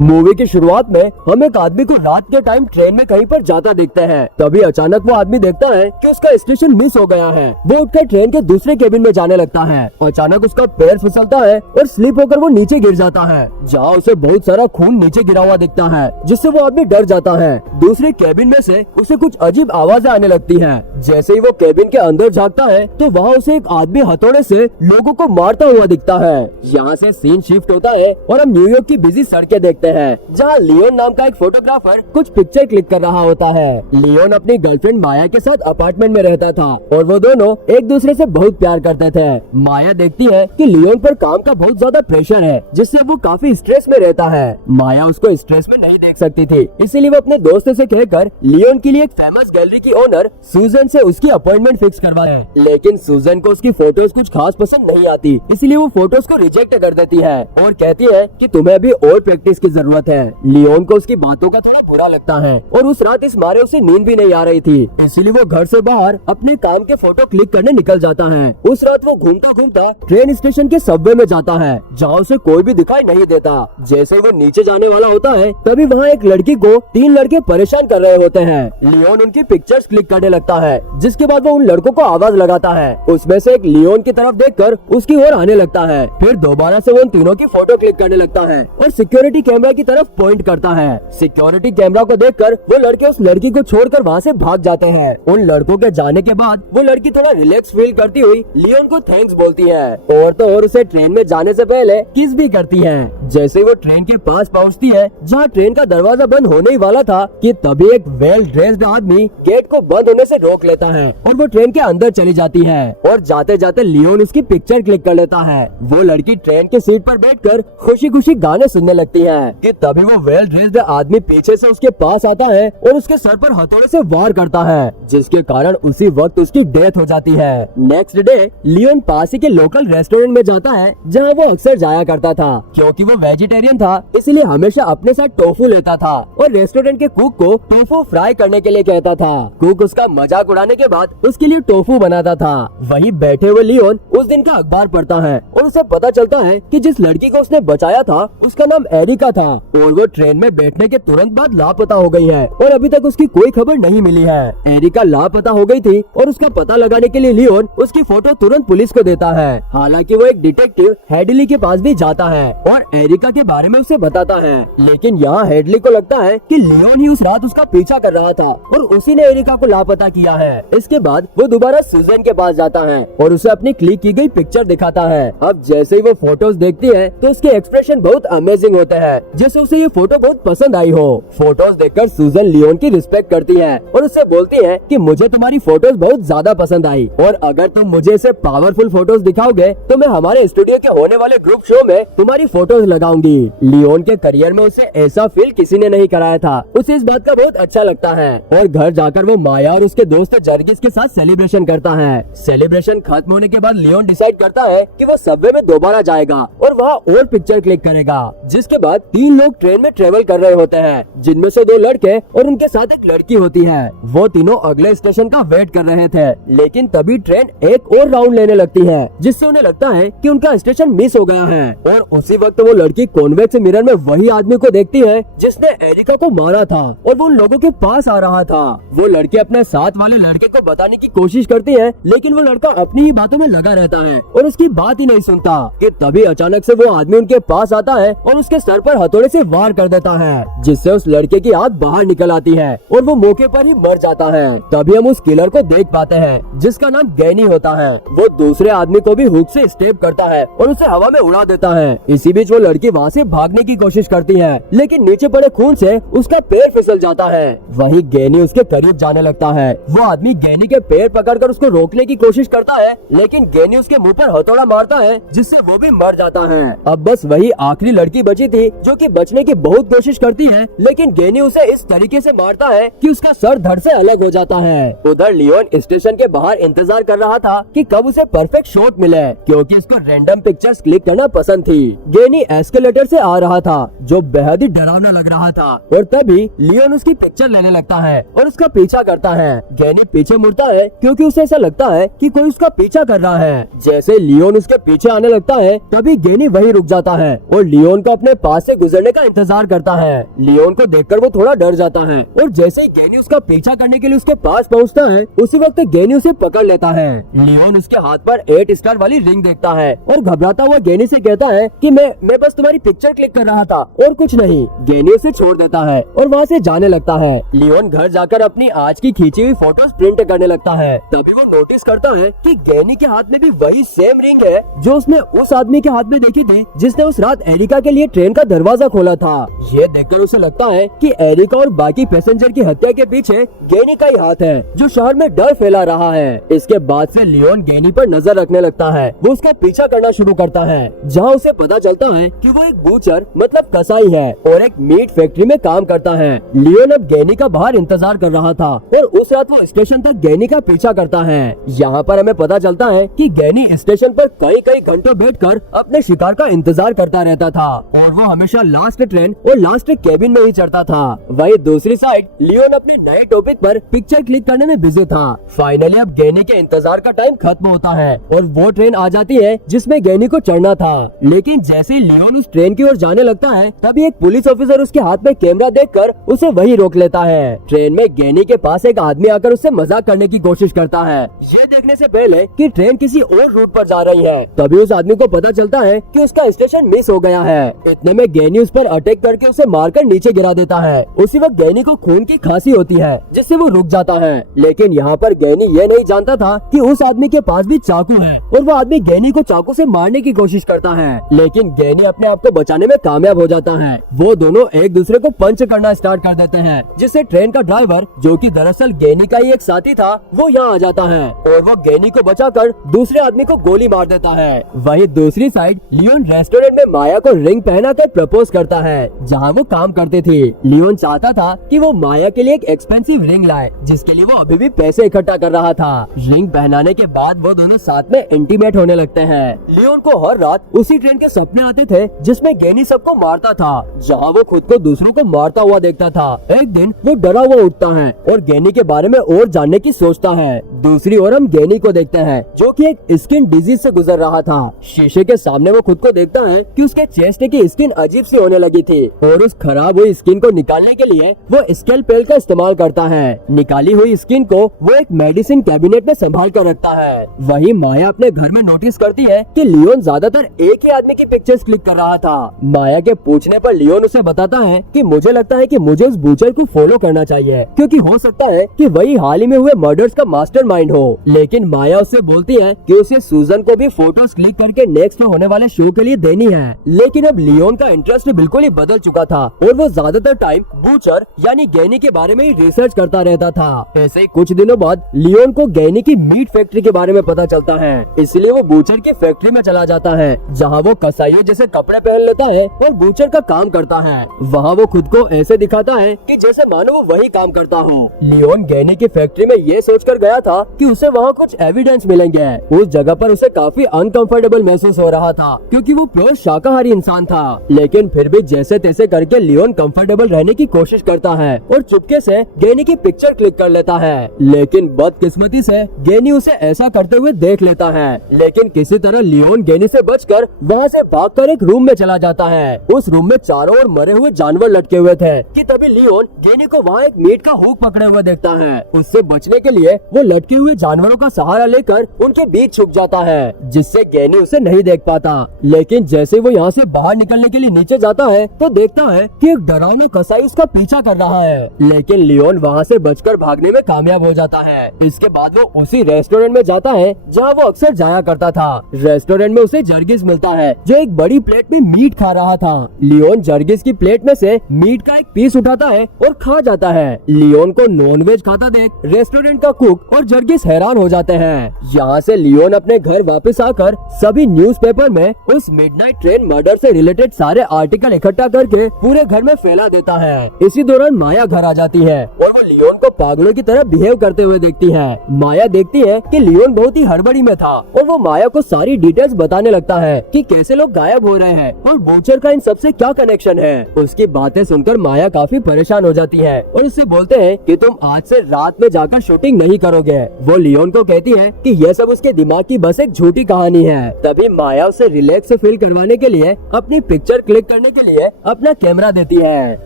Movie की शुरुआत में हम एक आदमी को रात के टाइम ट्रेन में कहीं पर जाता देखते हैं। तभी अचानक वो आदमी देखता है कि उसका स्टेशन मिस हो गया है। वो उठकर ट्रेन के दूसरे केबिन में जाने लगता है। अचानक उसका पैर फिसलता है और स्लिप होकर वो नीचे गिर जाता है, जहाँ उसे बहुत सारा खून नीचे गिरा हुआ दिखता है, जिससे वो आदमी डर जाता है। दूसरे केबिन में से उसे कुछ अजीब आवाजें आने लगती है। जैसे ही वो केबिन के अंदर झाँकता है तो वहाँ उसे एक आदमी हथौड़े से लोगों को मारता हुआ दिखता है। यहाँ से सीन शिफ्ट होता है और हम न्यूयॉर्क की बिजी सड़कें देखते हैं, जहाँ लियोन नाम का एक फोटोग्राफर कुछ पिक्चर क्लिक कर रहा होता है। लियोन अपनी गर्लफ्रेंड माया के साथ अपार्टमेंट में रहता था और वो दोनों एक दूसरे से बहुत प्यार करते थे। माया देखती है कि लियोन पर काम का बहुत ज्यादा प्रेशर है, जिससे वो काफी स्ट्रेस में रहता है। माया उसको स्ट्रेस में नहीं देख सकती थी, इसीलिए वो अपने दोस्त से कहकर लियोन के लिए एक फेमस गैलरी की ओनर सुजन से उसकी अपॉइंटमेंट फिक्स करवाए। लेकिन सुजन को उसकी फोटोज कुछ खास पसंद नहीं आती, इसलिए वो फोटोज को रिजेक्ट कर देती है और कहती है कि तुम्हें अभी और प्रैक्टिस की जरूरत है। लियोन को उसकी बातों का थोड़ा बुरा लगता है और उस रात इस मारे उसे नींद भी नहीं आ रही थी, इसीलिए वो घर से बाहर अपने काम के फोटो क्लिक करने निकल जाता है। उस रात वो घूमता घूमता ट्रेन स्टेशन के सबवे में जाता है, जहाँ उसे कोई भी दिखाई नहीं देता। जैसे ही वो नीचे जाने वाला होता है तभी वहाँ एक लड़की को 3 लड़के परेशान कर रहे होते हैं। लियोन उनकी पिक्चर्स क्लिक करने लगता है, जिसके बाद वो उन लड़कों को आवाज लगाता है। उसमें से एक लियोन की तरफ देखकर उसकी ओर आने लगता है। फिर दोबारा से वो उन तीनों की फोटो क्लिक करने लगता है और सिक्योरिटी कैमरा की तरफ पॉइंट करता है। सिक्योरिटी कैमरा को देखकर वो लड़के उस लड़की को छोड़कर वहाँ से भाग जाते हैं। उन लड़कों के जाने के बाद वो लड़की थोड़ा रिलैक्स फील करती हुई लियोन को थैंक्स बोलती है और तो और उसे ट्रेन में जाने से पहले किस भी करती है। जैसे वो ट्रेन के पास पहुँचती है जहाँ ट्रेन का दरवाजा बंद होने ही वाला था कि तभी एक वेल ड्रेस्ड आदमी गेट को बंद होने से रोक लेता है और वो ट्रेन के अंदर चली जाती है और जाते जाते लियोन उसकी पिक्चर क्लिक कर लेता है। वो लड़की ट्रेन की सीट पर बैठकर खुशी खुशी गाने सुनने लगती है कि तभी वो वेल ड्रेस्ड आदमी पीछे से उसके पास आता है और उसके सर पर हथौड़े से वार करता है, जिसके कारण उसी वक्त उसकी डेथ हो जाती है। नेक्स्ट डे लियोन पास ही के लोकल रेस्टोरेंट में जाता है, जहाँ वो अक्सर जाया करता था। क्योंकि वो वेजिटेरियन था इसलिए हमेशा अपने साथ टोफू लेता था और रेस्टोरेंट के कुक को टोफू फ्राई करने के लिए कहता था। कुक उसका मजाक उड़ाने के बाद उसके लिए टोफू बनाता था। वहीं बैठे हुए लियोन उस दिन का अखबार पढ़ता है और उसे पता चलता है कि जिस लड़की को उसने बचाया था उसका नाम एरिका था और वो ट्रेन में बैठने के तुरंत बाद लापता हो गई है और अभी तक उसकी कोई खबर नहीं मिली है। एरिका लापता हो गई थी और उसका पता लगाने के लिए लियोन उसकी फोटो तुरंत पुलिस को देता है। हालांकि वो एक डिटेक्टिव हेडली के पास भी जाता है और एरिका के बारे में उसे बताता है, लेकिन यहाँ हेडली को लगता है कि लियोन ही उस रात उसका पीछा कर रहा था और उसी ने एरिका को लापता किया है। इसके बाद वो दोबारा सुजन के पास जाता है और उसे अपनी क्लिक की गई पिक्चर दिखाता है। अब जैसे ही वो फोटोज देखती है तो उसके एक्सप्रेशन बहुत अमेजिंग होते हैं, जैसे उसे ये फोटो बहुत पसंद आई हो। फोटोज देखकर सुजन लियोन की रिस्पेक्ट करती है और उससे बोलती है कि मुझे तुम्हारी फोटोज बहुत ज्यादा पसंद आई और अगर तुम मुझे ऐसे पावरफुल फोटोज दिखाओगे तो मैं हमारे स्टूडियो के होने वाले ग्रुप शो में तुम्हारी फोटोज लगाऊंगी। लियोन के करियर में उसे ऐसा फील किसी ने नहीं कराया था। उसे इस बात का बहुत अच्छा लगता है और घर जाकर वो माया और उसके दोस्त जर्गिस के साथ सेलिब्रेशन करता है। सेलिब्रेशन खत्म होने के बाद लियोन डिसाइड करता है कि वो सबवे में दोबारा जाएगा और वहाँ और पिक्चर क्लिक करेगा। जिसके बाद 3 लोग ट्रेन में ट्रेवल कर रहे होते हैं, जिनमें से 2 लड़के और उनके साथ एक लड़की होती है। वो तीनों अगले स्टेशन का वेट कर रहे थे, लेकिन तभी ट्रेन एक और राउंड लेने लगती है, जिससे उन्हें लगता है कि उनका स्टेशन मिस हो गया है। और उसी वक्त वो लड़की कॉन्वेक्स मिरर में वही आदमी को देखती है जिसने एरिका को मारा था और वो उन लोगों के पास आ रहा था। वो लड़की अपने साथ वाले लड़के को बताने की कोशिश करती है, लेकिन वो लड़का अपनी ही बातों में लगा रहता है और उसकी बात ही नहीं सुनता कि तभी अचानक से वो आदमी उनके पास आता है और उसके सर पर हथौड़े से वार कर देता है, जिससे उस लड़के की आंख बाहर निकल आती है और वो मौके पर ही मर जाता है। तभी हम उस किलर को देख पाते हैं जिसका नाम गैनी होता है। वो दूसरे आदमी को भी हुक से स्टेप करता है और उसे हवा में उड़ा देता है। इसी बीच वो लड़की वहाँ से भागने की कोशिश करती है, लेकिन नीचे पड़े खून से उसका पैर फिसल जाता है। वहीं गैनी उसके करीब जाने लगता है। वो आदमी गैनी के पैर पकड़कर उसको रोकने की कोशिश करता है, लेकिन गैनी उसके मुंह पर हथौड़ा मारता है, जिससे वो भी मर जाता है। अब बस वही आखिरी लड़की बची थी जो कि बचने की बहुत कोशिश करती है, लेकिन गैनी उसे इस तरीके से मारता है कि उसका सर धड़ से अलग हो जाता है। उधर लियोन स्टेशन के बाहर इंतजार कर रहा था कि कब उसे परफेक्ट शॉट मिले, क्योंकि उसको रैंडम पिक्चर्स क्लिक करना पसंद थी। गैनी एस्केलेटर से आ रहा था जो बेहद ही डरावना लग रहा था और तभी लियोन उसकी पिक्चर लेने लगता है और उसका पीछा करता है। गैनी पीछे मुड़ता है क्योंकि उसे ऐसा लगता है कि कोई उसका पीछा कर रहा है। जैसे लियोन उसके पीछे आने लगता है तभी गेनी वहीं रुक जाता है और लियोन को अपने पास से गुजरने का इंतजार करता है। लियोन को देखकर वो थोड़ा डर जाता है और जैसे ही गेनी उसका पीछा करने के लिए उसके पास पहुंचता है उसी वक्त गेनी उसे पकड़ लेता है। लियोन उसके हाथ पर 8 स्टार वाली रिंग देखता है और घबराता हुआ गेनी से कहता है कि मैं बस तुम्हारी पिक्चर क्लिक कर रहा था और कुछ नहीं। गेनी उसे छोड़ देता है और वहाँ से जाने लगता है। लियोन घर जाकर अपनी आज की खींची हुई फोटोज प्रिंट करने लगता है। तभी वो नोटिस करता है कि गेनी के हाथ में भी वही सेम रिंग है जो उसने उस आदमी के हाथ में देखी थी जिसने उस रात एरिका के लिए ट्रेन का दरवाजा खोला था। ये देखकर उसे लगता है कि एरिका और बाकी पैसेंजर की हत्या के पीछे गेनी का ही हाथ है जो शहर में डर फैला रहा है। इसके बाद से लियोन गेनी पर नजर रखने लगता है। वो उसका पीछा करना शुरू करता है जहाँ उसे पता चलता है कि वो एक बूचर मतलब कसाई है और एक मीट फैक्ट्री में काम करता है। लियोन अब गेनी का बाहर इंतजार कर रहा था और उस रात वो स्टेशन तक गेनी का पीछा करता है। यहाँ पर हमें पता चलता है कि गेनी स्टेशन पर कई घंटों बैठकर अपने शिकार का इंतजार करता रहता था और वो हमेशा लास्ट ट्रेन और लास्ट केबिन में ही चढ़ता था। वही दूसरी साइड लियोन अपने नए टॉपिक पर पिक्चर क्लिक करने में बिजी था। फाइनली अब गेनी के इंतजार का टाइम खत्म होता है और वो ट्रेन आ जाती है जिसमें गेनी को चढ़ना था। लेकिन जैसे ही लियोन उस ट्रेन की ओर जाने लगता है तभी एक पुलिस ऑफिसर उसके हाथ में कैमरा देखकर उसे वहीं रोक लेता है। ट्रेन में गेनी के पास एक आदमी आकर उससे मजाक करने की कोशिश करता है ये देखने से पहले कि ट्रेन किसी और रूट पर जा रही है। तभी उस आदमी को पता चलता है कि उसका स्टेशन मिस हो गया है। इतने में गेनी उस पर अटैक करके उसे मारकर नीचे गिरा देता है। उसी वक्त गेनी को खून की खांसी होती है जिससे वो रुक जाता है। लेकिन यहाँ पर गेनी ये नहीं जानता था कि उस आदमी के पास भी चाकू है और वो आदमी गेनी को चाकू से मारने की कोशिश करता है। लेकिन गेनी अपने आप को बचाने में कामयाब हो जाता है। वो दोनों एक दूसरे को पंच करना स्टार्ट कर देते हैं जिससे ट्रेन का ड्राइवर जो कि दरअसल गेनी का ही एक साथी था वो यहाँ आ जाता है और वो गेनी को बचाकर दूसरे आदमी को गोली मार देता है। वहीं दूसरी साइड लियोन रेस्टोरेंट में माया को रिंग पहनाकर प्रपोज करता है जहाँ वो काम करती थी। लियोन चाहता था कि वो माया के लिए एक एक्सपेंसिव रिंग लाए जिसके लिए वो अभी भी पैसे इकट्ठा कर रहा था। रिंग पहनाने के बाद वो दोनों साथ में इंटीमेट होने लगते हैं। लियोन को हर रात उसी ट्रेन के सपने आते थे जिसमें गेनी सबको मारता था जहाँ वो खुद को दूसरों को मारता हुआ देखता था। एक दिन वो डरा हुआ उठता है और गेनी के बारे में और जानने की सोचता है। दूसरी ओर हम गेनी को देखते हैं जो कि एक स्किन डिजीज से गुजर रहा था। शीशे के सामने वो खुद को देखता है कि उसके चेस्ट की स्किन अजीब सी होने लगी थी और उस खराब हुई स्किन को निकालने के लिए वो स्कैल्पेल का इस्तेमाल करता है। निकाली हुई स्किन को वो एक मेडिसिन कैबिनेट में संभाल कर रखता है। वही माया अपने घर में नोटिस करती है कि लियोन ज्यादातर एक ही आदमी की पिक्चर्स क्लिक कर रहा था। माया के पूछने पर लियोन उसे बताता है कि मुझे लगता है कि मुझे उस बूचर को फॉलो करना चाहिए क्योंकि हो सकता है कि वही हाल ही में हुए मर्डर्स का मास्टरमाइंड हो। लेकिन माया उससे बोलती है कि उसे सूजन को भी फोटोज क्लिक करके नेक्स्ट होने वाले शो के लिए देनी है। लेकिन अब लियोन का इंटरेस्ट बिल्कुल ही बदल चुका था और वो ज्यादातर टाइम बूचर यानी गेनी के बारे में ही रिसर्च करता रहता था। ऐसे ही कुछ दिनों बाद लियोन को गेनी की मीट फैक्ट्री के बारे में पता चलता है, इसलिए वो बूचर की फैक्ट्री में चला जाता है जहाँ वो कसाईयों जैसे कपड़े पहन लेता है और बूचर का काम करता है। वहाँ वो खुद को ऐसे दिखाता है कि जैसे मानो वो वही काम करता हो। लियोन गेनी की फैक्ट्री में ये सोचकर गया था कि उसे वहाँ कुछ एविडेंस मिलेंगे। उस जगह पर उसे काफी अनकंफर्टेबल महसूस हो रहा था क्योंकि वो प्योर शाकाहारी इंसान था। लेकिन फिर भी जैसे तैसे करके लियोन कंफर्टेबल रहने की कोशिश करता है और चुपके से गेनी की पिक्चर क्लिक कर लेता है। लेकिन बदकिस्मती से गेनी उसे ऐसा करते हुए देख लेता है। लेकिन किसी तरह लियोन गेनी से बचकर वहाँ से भागकर एक रूम में चला जाता है। उस रूम में चारों ओर मरे हुए जानवर लटके हुए थे कि तभी लियोन गेनी को वहाँ एक मीट का हुक पकड़े हुए देखता है। उससे बचने के लिए वो लटके हुए जानवरों का सहारा लेकर उनके बीच छुप जाता है जिससे गेनी उसे नहीं देख पाता। लेकिन जैसे वो यहाँ से बाहर निकलने के लिए नीचे जाता है तो देखता है कि एक डरावना कसाई उसका पीछा कर रहा है। लेकिन लियोन वहाँ से बचकर भागने में कामयाब हो जाता है। इसके बाद वो उसी रेस्टोरेंट में जाता है जहाँ वो अक्सर जाया करता था। रेस्टोरेंट में उसे जर्गिस मिलता है जो एक बड़ी प्लेट में मीट खा रहा था। लियोन जर्गिस की प्लेट में से मीट का एक पीस उठाता है और खा जाता है। लियोन को नॉनवेज खाता देख रेस्टोरेंट का कुक और जर्गिस हैरान हो जाते हैं। यहाँ से लियोन अपने घर वापस आकर सभी न्यूज़पेपर में उस मिडनाइट ट्रेन मर्डर से रिलेटेड सारे आर्टिकल इकट्ठा करके पूरे घर में फैला देता है। इसी दौरान माया घर आ जाती है और वो लियोन को पागलों की तरह बिहेव करते हुए देखती है। माया देखती है कि लियोन बहुत ही हड़बड़ी में था और वो माया को सारी डिटेल्स बताने लगता है कि कैसे लोग गायब हो रहे हैं और बूचर का इन सबसे क्या कनेक्शन है। उसकी बातें सुनकर माया काफी परेशान हो जाती है और उससे बोलते हैं कि तुम आज से रात में जाकर शूटिंग नहीं करोगे। वो लियोन को कहती है कि यह सब उसके दिमाग की बस एक झूठी कहानी है। तभी माया उसे रिलैक्स फील करवाने के लिए अपनी पिक्चर क्लिक करने के लिए अपना कैमरा देती है,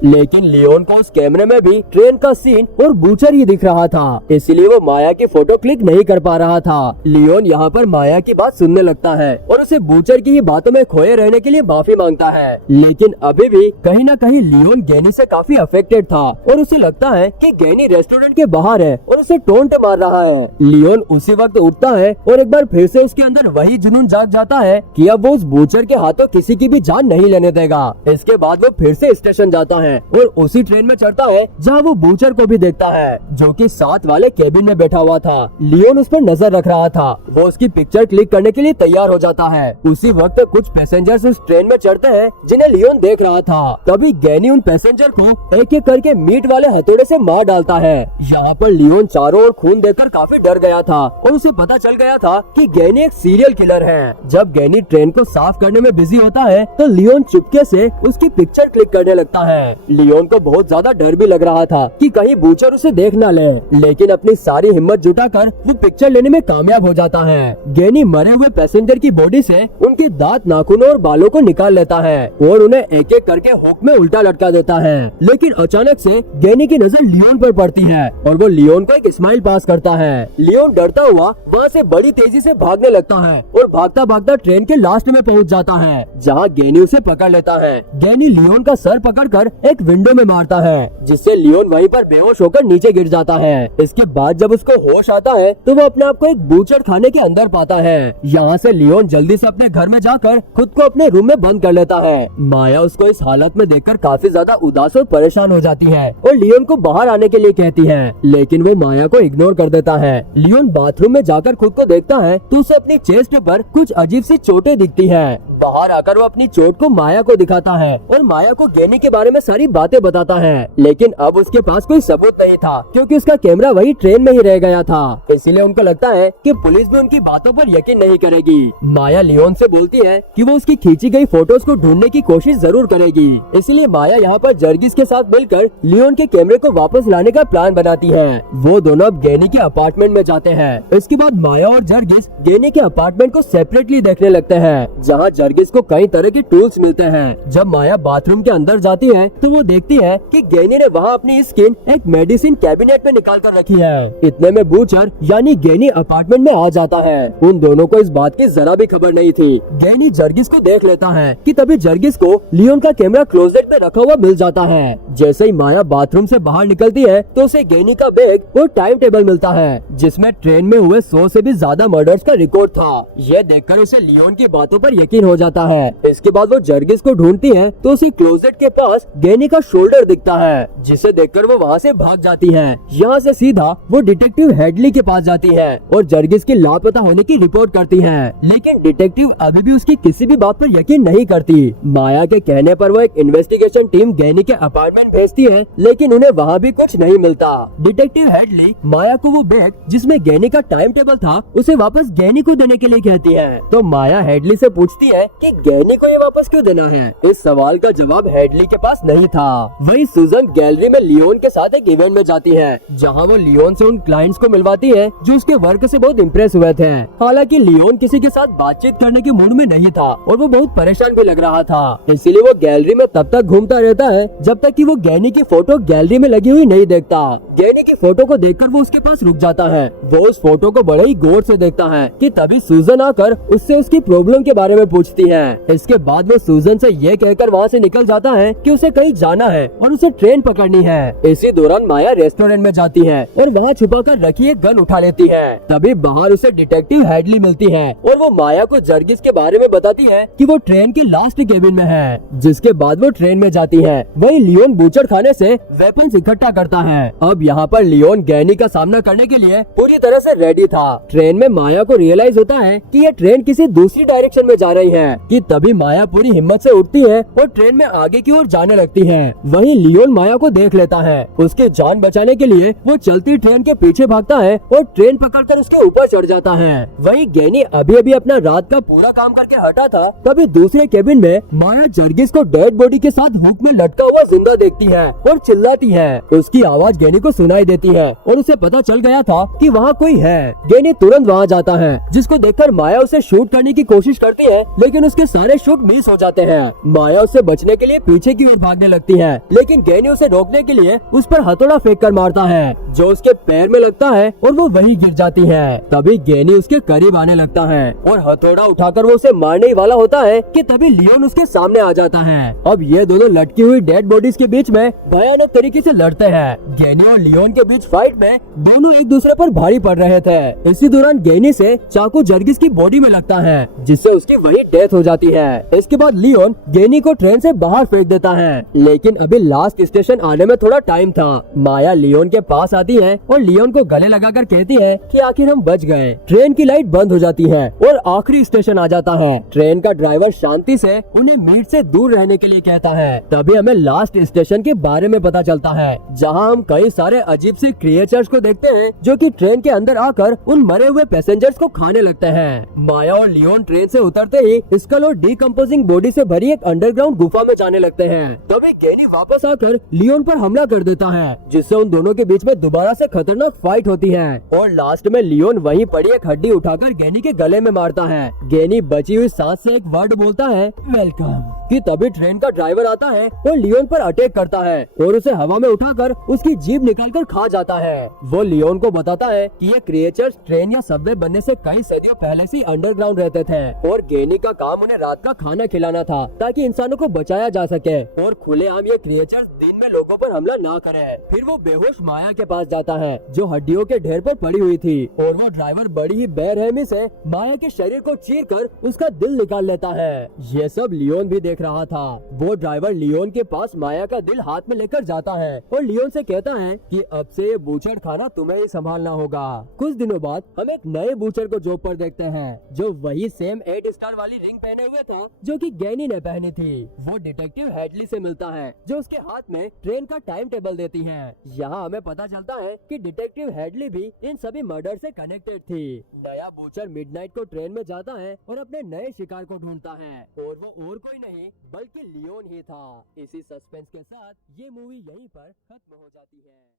लेकिन लियोन को उस कैमरे में भी ट्रेन का सीन और बूचर ही दिख रहा था, इसलिए वो माया की फोटो क्लिक नहीं कर पा रहा था। लियोन यहाँ पर माया की बात सुनने लगता है और उसे बूचर की ही बातों में खोए रहने के लिए माफी मांगता है, लेकिन अभी भी कहीं न कहीं लियोन गैनी से काफी अफेक्टेड था और उसे लगता है कि गैनी रेस्टोरेंट के बाहर है और उसे टोंट मार रहा है। लियोन उसी वक्त उठता है और एक बार फिर से उसके अंदर वही जुनून जाग जाता है कि अब वो उस बूचर के हाथों किसी की भी जान नहीं लेने देगा। इसके बाद वो फिर से स्टेशन जाता है और उसी ट्रेन में चढ़ता है जहाँ वो बूचर को भी देखता है, जो कि साथ वाले केबिन में बैठा हुआ था। लियोन उस पर नजर रख रहा था। वो उसकी पिक्चर क्लिक करने के लिए तैयार हो जाता है। उसी वक्त कुछ पैसेंजर्स उस ट्रेन में चढ़ते हैं जिन्हें लियोन देख रहा था। तभी गैनी उन पैसेंजर को एक एक करके मीट वाले हथौड़े से मार डालता है। यहाँ पर लियोन चारों ओर खून देखकर काफी डर गया था और उसे पता चल गया था कि गैनी एक सीरियल किलर है। जब गैनी ट्रेन को साफ करने में बिजी होता है तो लियोन चुपके से उसकी पिक्चर क्लिक करने लगता है। लियोन को बहुत ज्यादा डर भी लग रहा था कि कहीं बूचर उसे देख न ले, लेकिन अपनी सारी हिम्मत जुटाकर वो पिक्चर लेने में कामयाब हो जाता है। गैनी मरे हुए पैसेंजर की बॉडी से उनके दांत, नाखूनों और बालों को निकाल लेता है और उन्हें एक एक करके हुक में उल्टा लटका देता है। लेकिन अचानक से गैनी की नजर लियोन पर पड़ती है और वो लियोन को एक स्माइल पास करता है। लियोन डरता हुआ वहाँ से बड़ी तेजी से भागने लगता है और भागता भागता ट्रेन के लास्ट में पहुँच जाता है, जहाँ गैनी उसे पकड़ लेता है। गैनी लियोन का सर पकड़कर एक विंडो में मारता है, जिससे लियोन वहीं पर बेहोश होकर नीचे गिर जाता है। इसके बाद जब उसको होश आता है तो वो अपने आप को एक बूचर खाने के अंदर पाता है। यहाँ से लियोन जल्दी से अपने घर में जाकर खुद को अपने रूम में बंद कर लेता है। माया उसको इस हालत में देखकर काफी ज्यादा उदास और परेशान हो जाती है और लियोन को बाहर आने के लिए कहती है, लेकिन वो माया को इग्नोर कर देता है। लियोन बाथरूम में जाकर खुद को देखता है तो उसे अपनी चेस्ट पर कुछ अजीब सी चोटें दिखती है। बाहर आकर वो अपनी चोट को माया को दिखाता है और माया को गैनी के बारे में सारी बातें बताता है, लेकिन अब उसके पास कोई सबूत नहीं था क्योंकि उसका कैमरा वही ट्रेन में ही रह गया था। इसीलिए उनको लगता है कि पुलिस भी उनकी बातों पर यकीन नहीं करेगी। माया लियोन से बोलती है कि वो उसकी खींची गई फोटोज को ढूंढने की कोशिश जरूर करेगी। इसलिए माया यहाँ पर जर्गिस के साथ मिलकर लियोन के कैमरे को वापस लाने का प्लान बनाती है। वो दोनों अब गैनी के अपार्टमेंट में जाते हैं। इसके बाद माया और जर्गिस गैनी के अपार्टमेंट को सेपरेटली देखने लगते हैं, जहाँ जर्गिस को कई तरह के टूल्स मिलते हैं। जब माया बाथरूम के अंदर जाती है तो वो देखती है कि गैनी ने वहाँ अपनी स्किन एक मेडिसिन कैबिनेट में निकाल कर रखी है। इतने में बूचर यानी गैनी अपार्टमेंट में आ जाता है। उन दोनों को इस बात की जरा भी खबर नहीं थी। गैनी जर्गिस को देख लेता है कि तभी जर्गिस को लियोन का कैमरा क्लोजेट में रखा हुआ मिल जाता है। जैसे ही माया बाथरूम से बाहर निकलती है तो उसे गैनी का बैग और टाइम टेबल मिलता है, जिसमें ट्रेन में हुए 100 से भी ज्यादा मर्डर्स का रिकॉर्ड था। यह देखकर उसे लियोन की बातों पर यकीन हो जाता है। इसके बाद वो जर्गिस को ढूंढती है तो उसी क्लोजेट के पास गैनी का शोल्डर दिखता है, जिसे देखकर वो वहाँ से भाग जाती है। यहाँ से सीधा वो डिटेक्टिव हेडली के पास जाती है और जर्गिस की लापता होने की रिपोर्ट करती है, लेकिन डिटेक्टिव अभी भी उसकी किसी भी बात पर यकीन नहीं करती। माया के कहने पर वो एक इन्वेस्टिगेशन टीम गैनी के अपार्टमेंट भेजती है, लेकिन उन्हें वहाँ भी कुछ नहीं मिलता। डिटेक्टिव हेडली माया को वो बैग जिसमें गैनी का टाइम टेबल था उसे वापस गैनी को देने के लिए कहती है। तो माया हेडली से पूछती है कि गैनी को ये वापस क्यों देना है। इस सवाल का जवाब हेडली के पास नहीं था। वही सुजन गैलरी में लियोन के साथ एक इवेंट में जाती है, जहाँ वो लियोन से उन क्लाइंट्स को मिलवाती है जो उसके वर्क से बहुत इम्प्रेस हुए थे। हालांकि लियोन किसी के साथ बातचीत करने के मूड में नहीं था और वो बहुत परेशान भी लग रहा था। इसीलिए वो गैलरी में तब तक घूमता रहता है जब तक कि वो गैनी की फोटो गैलरी में लगी हुई नहीं देखता। गैनी की फोटो को देखकर वो उसके पास रुक जाता है। वो उस फोटो को बड़े ही गौर से देखता है कि तभी सूजन आकर उससे उसकी प्रॉब्लम के बारे में पूछती है। इसके बाद वो सूजन से ये कहकर वहाँ से निकल जाता है कि उसे कहीं जाना है और उसे ट्रेन पकड़नी है। इसी दौरान माया रेस्टोरेंट में जाती है और वहाँ छुपाकर रखी एक गन उठा लेती है। तभी बाहर उसे डिटेक्टिव हेडली मिलती है और वो माया को जर्गिस के बारे में बताती है कि वो ट्रेन की लास्ट केबिन में है। जिसके बाद वो ट्रेन में जाती है। वही लियोन बूचर खाने से वेपन्स इकट्ठा करता है। अब यहाँ पर लियोन गैनी का सामना करने के लिए पूरी तरह से रेडी था। ट्रेन में माया को रियलाइज होता है कि ये ट्रेन किसी दूसरी डायरेक्शन में जा रही है हैं कि तभी माया पूरी हिम्मत से उठती है और ट्रेन में आगे की ओर जाने लगती है। वहीं लियोन माया को देख लेता है। उसकी जान बचाने के लिए वो चलती ट्रेन के पीछे भागता है और ट्रेन पकड़कर उसके ऊपर चढ़ जाता है। वहीं गैनी अभी अभी अपना रात का पूरा काम करके हटा था, तभी दूसरे केबिन में माया जर्गिस को डेड बॉडी के साथ हुक में लटका हुआ जिंदा देखती है और चिल्लाती है। उसकी आवाज गैनी को सुनाई देती है और उसे पता चल गया था कि वहाँ कोई है। गैनी तुरंत वहाँ जाता है, जिसको देखकर माया उसे शूट करने की कोशिश करती है, लेकिन उसके सारे शूट मिस हो जाते हैं। माया उससे बचने के लिए पीछे की ओर भागने लगती है, लेकिन गैनी उसे रोकने के लिए उस पर हथौड़ा फेंक कर मारता है, जो उसके पैर में लगता है और वो वहीं गिर जाती है। तभी गैनी उसके करीब आने लगता है और हथौड़ा उठाकर वो उसे मारने ही वाला होता है कि तभी लियोन उसके सामने आ जाता है। अब ये दोनों लटकी हुई डेड बॉडीज के बीच में भयानक तरीके से लड़ते हैं। गैनी और लियोन के बीच फाइट में दोनों एक दूसरे पर भारी पड़ रहे थे। इसी दौरान गैनी से चाकू जर्गिस की बॉडी में लगता है, जिससे उसकी वही डेथ हो जाती है। इसके बाद लियोन गैनी को ट्रेन से बाहर फेंक देता है, लेकिन अभी लास्ट स्टेशन आने में थोड़ा टाइम था। माया लियोन के पास आती है और लियोन को गले लगाकर कहती है कि आखिर हम बच गए। ट्रेन की लाइट बंद हो जाती है और आखिरी स्टेशन आ जाता है। ट्रेन का ड्राइवर शांति से उन्हें मीट से दूर रहने के लिए कहता है। तभी हमें लास्ट स्टेशन के बारे में पता चलता है, जहां हम कई सारे अजीब से क्रिएचर्स को देखते हैं, जो कि ट्रेन के अंदर आकर उन मरे हुए पैसेंजर्स को खाने लगते हैं। माया और लियोन ट्रेन से उतरते ही स्कल और डीकम्पोजिंग बॉडी से भरी एक अंडरग्राउंड गुफा में जाने लगते हैं। तभी गैनी वापस आकर लियोन पर हमला कर देता है, जिससे उन दोनों के बीच में दोबारा से खतरनाक फाइट होती है और लास्ट में लियोन वहीं पड़ी एक हड्डी उठाकर गैनी के गले में मारता है। गैनी बची हुई सांस से एक वर्ड बोलता है, वेलकम, कि तभी ट्रेन का ड्राइवर आता है और लियोन पर अटैक करता है और उसे हवा में उठाकर उसकी जीभ निकालकर खा जाता है। वो लियोन को बताता है कि ये क्रिएचर्स ट्रेन या सबवे बनने से कई सदियों पहले से अंडरग्राउंड रहते थे और गैनी का काम उन्हें रात का खाना खिलाना था, ताकि इंसानों को बचाया जा सके और खुलेआम ये क्रिएचर्स दिन में लोगों पर हमला ना करे। फिर वो बेहोश माया के पास जाता है, जो हड्डियों के ढेर पर पड़ी हुई थी, और वो ड्राइवर बड़ी ही बेरहमी से माया के शरीर को चीरकर उसका दिल निकाल लेता है। ये सब लियोन भी देख रहा था। वो ड्राइवर लियोन के पास माया का दिल हाथ में लेकर जाता है और लियोन से कहता है कि अब से ये बूचड़ खाना तुम्हें ही संभालना होगा। कुछ दिनों बाद हम एक नए बूचड़ को जॉब पर देखते हैं, जो वही सेम 8 स्टार वाली रिंग पहने हुए थे, जो कि गैनी ने पहनी थी। वो डिटेक्टिव हेडली से मिलता है, जो उसके हाथ में ट्रेन का टाइम टेबल देती है। यहाँ हमें पता चलता है कि डिटेक्टिव हेडली भी इन सभी मर्डर से कनेक्टेड थी। नया बूचर मिडनाइट को ट्रेन में जाता है और अपने नए शिकार को ढूंढता है, और वो और कोई नहीं बल्कि लियोन ही था। इसी सस्पेंस के साथ ये मूवी यहीं पर खत्म हो जाती है।